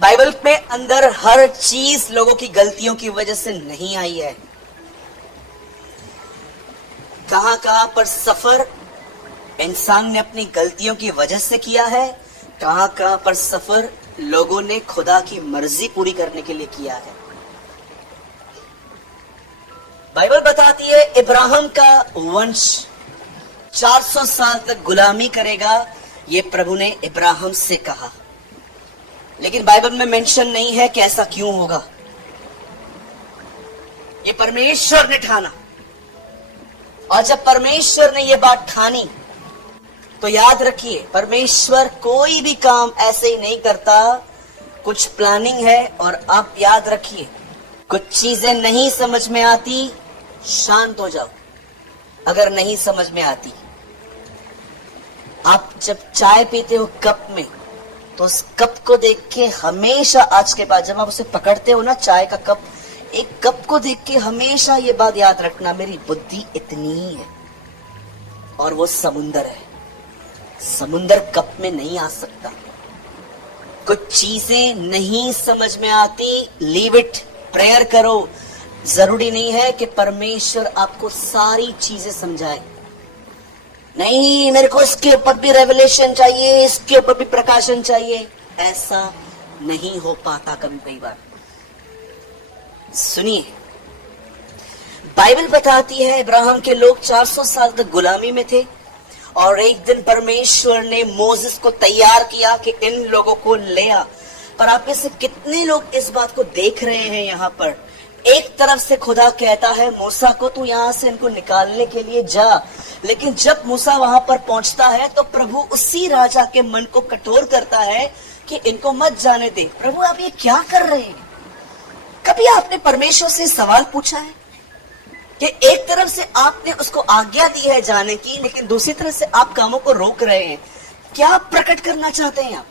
Bible में अंदर हर चीज लोगों की गलतियों की वजह से नहीं आई है। कहां कहां पर सफर इंसान ने अपनी गलतियों की वजह से किया है, कहां कहां पर सफर लोगों ने खुदा की मर्जी पूरी करने के लिए किया है। बाइबल बताती है इब्राहिम का वंश 400 साल तक गुलामी करेगा, ये प्रभु ने इब्राहिम से कहा, लेकिन बाइबल में मेंशन नहीं है कि ऐसा क्यों होगा। ये परमेश्वर ने ठाना, और जब परमेश्वर ने ये बात ठानी तो याद रखिए परमेश्वर कोई भी काम ऐसे ही नहीं करता, कुछ प्लानिंग है। और आप याद रखिए कुछ चीजें नहीं समझ में आती, शांत हो जाओ अगर नहीं समझ में आती। आप जब चाय पीते हो कप में, तो उस कप को देख के हमेशा, आज के बाद जब आप उसे पकड़ते हो ना, चाय का कप, एक कप को देख के हमेशा ये बात याद रखना, मेरी बुद्धि इतनी ही है और वो समुंदर है। समुंदर कप में नहीं आ सकता। कुछ चीजें नहीं समझ में आती, लीव इट, प्रेयर करो। जरूरी नहीं है कि परमेश्वर आपको सारी चीजें समझाए। नहीं, मेरे को इसके ऊपर भी रेवलेशन चाहिए, इसके ऊपर भी प्रकाशन चाहिए, ऐसा नहीं हो पाता कई बार। सुनिए, बाइबल बताती है इब्राहिम के लोग 400 साल तक गुलामी में थे, और एक दिन परमेश्वर ने मोसेस को तैयार किया कि इन लोगों को ले आ। पर आप में से कितने लोग इस बात को देख रहे हैं? यहाँ पर एक तरफ से खुदा कहता है मूसा को, तू यहाँ से इनको निकालने के लिए जा, लेकिन जब मूसा वहां पर पहुंचता है तो प्रभु उसी राजा के मन को कठोर करता है कि इनको मत जाने दे। प्रभु आप ये क्या कर रहे हैं? कभी आपने परमेश्वर से सवाल पूछा है कि एक तरफ से आपने उसको आज्ञा दी है जाने की, लेकिन दूसरी तरफ से आप कामों को रोक रहे हैं? क्या प्रकट करना चाहते हैं आप?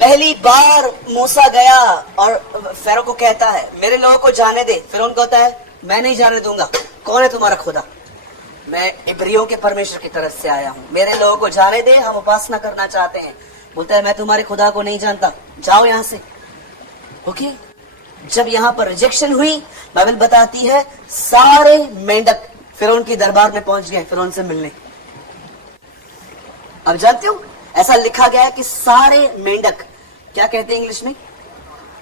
पहली बार मूसा गया और फेरो को कहता है मेरे लोगों को जाने दे। फिर उनको कहता है मैं नहीं जाने दूंगा। कौन है तुम्हारा खुदा? मैं इब्रियों के परमेश्वर की तरफ से आया हूं, मेरे लोगों को जाने दे, हम उपासना करना चाहते हैं। बोलता है मैं तुम्हारे खुदा को नहीं जानता, जाओ यहां से। ओके, जब यहां पर रिजेक्शन हुई, बाइबल बताती है सारे मेंढक फिरौन की दरबार में पहुंच गए फिरौन से मिलने। अब जानते हो ऐसा लिखा गया है कि सारे मेंढक, क्या कहते हैं इंग्लिश में,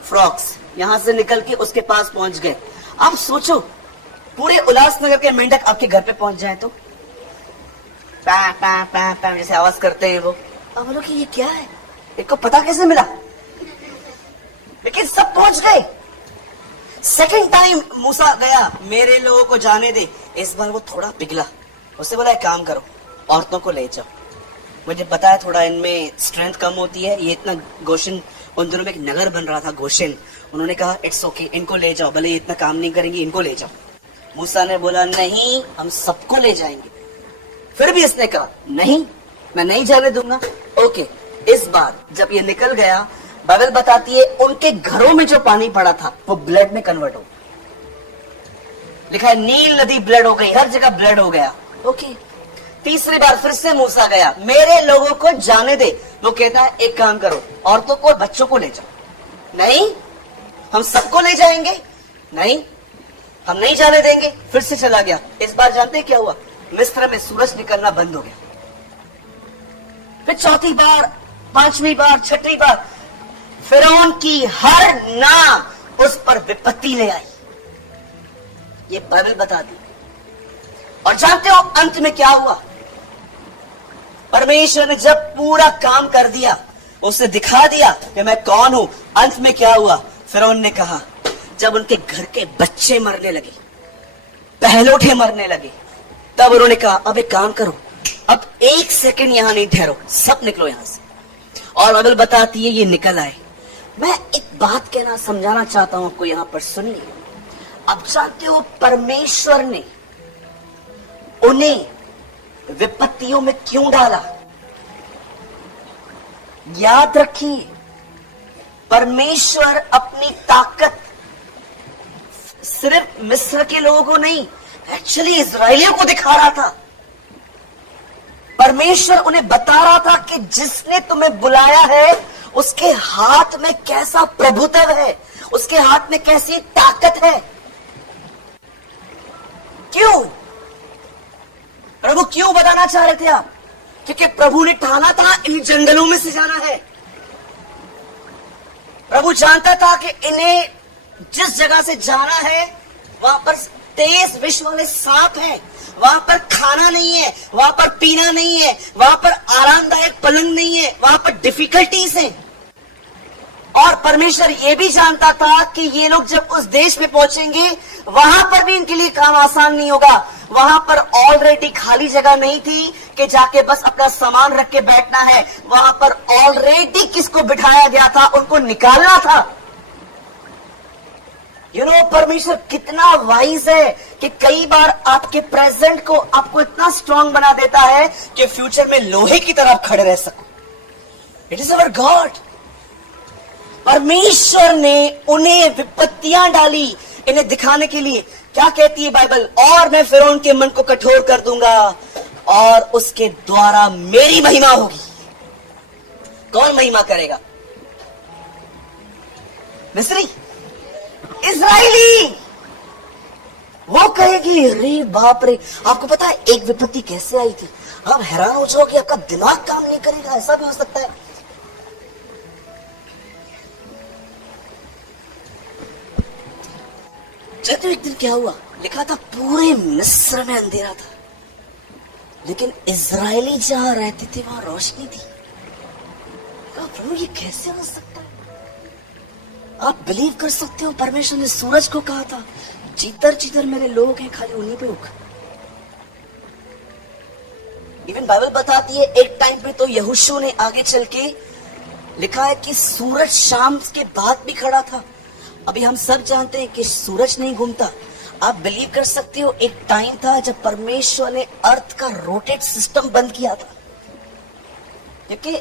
फ्रॉक्स, यहां से निकल के उसके पास पहुंच गए। आप सोचो पूरे उल्लासनगर के मेंढक आपके घर पे पहुंच जाए तो पा पा पा पा जैसे आवाज करते हैं वो। अब बोलो कि ये क्या है, इनको पता कैसे मिला? लेकिन सब पहुंच गए। सेकंड टाइम मूसा गया, मेरे लोगों को जाने दे। इस बार वो थोड़ा पिघला, उससे बोला एक काम करो, औरतों को ले जाओ। मुझे पता है थोड़ा इनमें स्ट्रेंथ कम होती है, ये इतना गोशन, उन दिनों में एक नगर बन रहा था गोशन, उन्होंने कहा इट्स ओके, इनको ले जाओ, भले ये इतना काम नहीं करेंगे, इनको ले जाओ। मूसा ने बोला नहीं, हम सबको ले जाएंगे। फिर भी इसने कहा नहीं, मैं नहीं जाने दूंगा। ओके, इस बार जब ये निकल गया, बाइबल बताती है उनके घरों में जो पानी पड़ा था वो ब्लड में कन्वर्ट हो, लिखा है नील नदी ब्लड हो गई, हर जगह ब्लड हो गया। ओके, तीसरी बार फिर से मूसा गया, मेरे लोगों को जाने दे। वो कहता है एक काम करो, औरतों को बच्चों को ले जाओ। नहीं, हम सबको ले जाएंगे। नहीं, हम नहीं जाने देंगे। फिर से चला गया। इस बार जानते हैं क्या हुआ? मिस्र में सूरज निकलना बंद हो गया। फिर चौथी बार, पांचवी बार, छठी बार, फिरौन की हर नाव उस पर विपत्ति ले आई। ये बाइबल बता दी। और जानते हो अंत में क्या हुआ? परमेश्वर ने जब पूरा काम कर दिया, उसे दिखा दिया कि मैं कौन हूं, अंत में क्या हुआ? फिरौन ने कहा, जब उनके घर के बच्चे मरने लगे, पहलोठे मरने लगे, तब उन्होंने कहा अब एक काम करो, अब एक सेकंड यहां नहीं ठहरो, सब निकलो यहां से। और बाइबल बताती है ये निकल आए। मैं एक बात कहना, समझाना चाहता हूं आपको, यहां पर सुनिए। अब जानते हो परमेश्वर ने उन्हें विपत्तियों में क्यों डाला? याद रखिए, परमेश्वर अपनी ताकत सिर्फ मिस्र के लोगों को नहीं, एक्चुअली इजराइलियों को दिखा रहा था। परमेश्वर उन्हें बता रहा था कि जिसने तुम्हें बुलाया है उसके हाथ में कैसा प्रभुत्व है, उसके हाथ में कैसी ताकत है। क्यों प्रभु क्यों बताना चाह रहे थे आप? क्योंकि प्रभु ने ठाना था इन जंगलों में से जाना है। प्रभु जानता था कि इन्हें जिस जगह से जाना है वहां पर तेज विष वाले सांप हैं, वहां पर खाना नहीं है, वहां पर पीना नहीं है, वहां पर आरामदायक पलंग नहीं है, वहां पर डिफिकल्टीज हैं। और परमेश्वर यह भी जानता था कि ये लोग जब उस देश में पहुंचेंगे वहां पर भी इनके लिए काम आसान नहीं होगा। वहां पर ऑलरेडी खाली जगह नहीं थी कि जाके बस अपना सामान रख के बैठना है, वहां पर ऑलरेडी किसको बिठाया गया था, उनको निकालना था। परमेश्वर कितना वाइज है कि कई बार आपके प्रेजेंट को आपको इतना स्ट्रांग बना देता है कि फ्यूचर में लोहे की तरह खड़े रह सको। It is our God. परमेश्वर ने उन्हें विपत्तियां डाली इन्हें दिखाने के लिए। क्या कहती है बाइबल? और मैं फिरौन के मन को कठोर कर दूंगा और उसके द्वारा मेरी महिमा होगी। कौन महिमा करेगा? मिस्री, इजराइली। वो कहेगी अरे बाप रे। आपको पता है एक विपत्ति कैसे आई थी? आप हैरान हो जाओगे, आपका दिमाग काम नहीं करेगा, ऐसा भी हो सकता है। चलते एक दिन क्या हुआ, लिखा था पूरे मिस्र में अंधेरा था, लेकिन इजरायली जहां रहते थे वहां रोशनी थी। प्रभु ये कैसे हो सकता है? आप बिलीव कर सकते हो? परमेश्वर ने सूरज को कहा था चीतर चीतर मेरे लोग हैं, खाली उन्हीं पे रुक। इवन बाइबल बताती है एक टाइम पे तो यहोशू ने आगे चल के लिखा है कि सूरज शाम के बाद भी खड़ा था। अभी हम सब जानते हैं कि सूरज नहीं घूमता। आप बिलीव कर सकते हो एक टाइम था जब परमेश्वर ने अर्थ का रोटेट सिस्टम बंद किया था, क्योंकि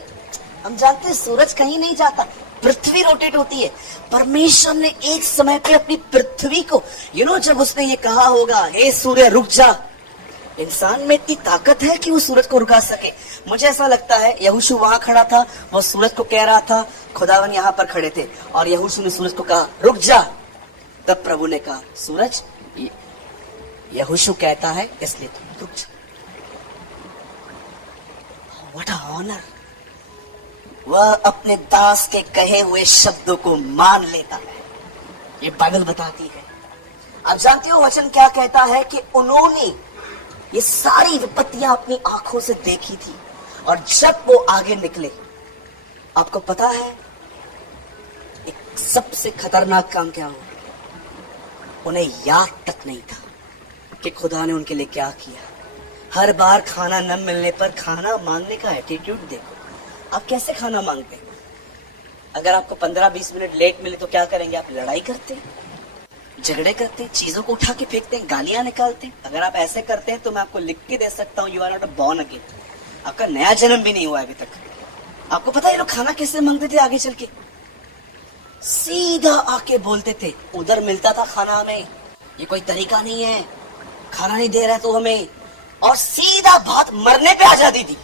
हम जानते हैं सूरज कहीं नहीं जाता, पृथ्वी रोटेट होती है। परमेश्वर ने एक समय पे अपनी पृथ्वी को जब उसने ये कहा होगा हे सूर्य रुक जा, इंसान में इतनी ताकत है कि वो सूरज को रुका सके। मुझे ऐसा लगता है यहोशू वहां खड़ा था, वो सूरज को कह रहा था, खुदावन यहां पर खड़े थे और यहोशू ने सूरज को कहा रुक जा। तब प्रभु ने कहा सूरज यहोशू कहता है इसलिए रुक जा। What a honour. वह अपने दास के कहे हुए शब्दों को मान लेता है, ये बाइबल बताती है। आप जानते हो वचन क्या कहता है कि उन्होंने ये सारी विपत्तियां अपनी आंखों से देखी थी और जब वो आगे निकले, आपको पता है एक सबसे खतरनाक काम क्या हुआ? उन्हें याद तक नहीं था कि खुदा ने उनके लिए क्या किया। हर बार खाना न मिलने पर खाना मांगने का एटीट्यूड देखो। आप कैसे खाना मांगते? अगर आपको 15-20 मिनट लेट मिले तो क्या करेंगे? आप लड़ाई करते, झगड़े करते, चीजों को उठा के फेंकते हैं, गालियां निकालते। अगर आप ऐसे करते हैं तो मैं आपको लिख के दे सकता हूँ, you are not a born again. आपका नया जन्म भी नहीं हुआ अभी तक। आपको पता है ये लोग खाना कैसे मांगते थे? आगे चल के सीधा आके बोलते थे, उधर मिलता था खाना हमें, ये कोई तरीका नहीं है, खाना नहीं दे रहा तो हमें। और सीधा बात मरने पे आ जाती थी।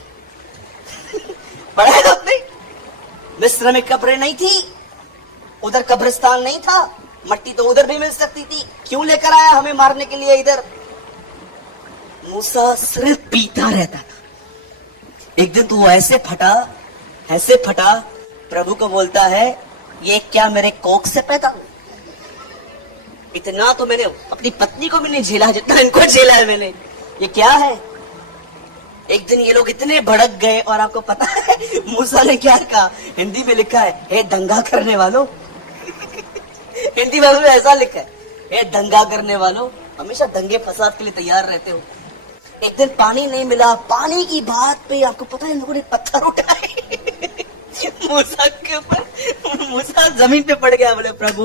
पढ़ा है आपने? मिस्र में कब्रें नहीं थी, उधर कब्रिस्तान नहीं था, मट्टी तो उधर भी मिल सकती थी, क्यों लेकर आया हमें मारने के लिए इधर? मूसा सिर्फ पीता रहता था। एक दिन तो वो ऐसे फटा, प्रभु को बोलता है ये क्या मेरे कोख से पैदा हुआ? इतना तो मैंने अपनी पत्नी को भी नहीं झेला जितना इनको झेला है मैंने। ये क्या है? एक दिन ये लोग इतने भड़क गए और आपको पता है मूसा ने क्या कहा? हिंदी में लिखा है हे दंगा करने वालों। हिंदी में ऐसा लिखा है हे दंगा करने वालों। हमेशा दंगे फसाद के लिए तैयार रहते हो। एक दिन पानी नहीं मिला, पानी की बात पे आपको पता है इन लोगों ने पत्थर उठाए मूसा के ऊपर। मूसा जमीन पे पड़ गया, बोले प्रभु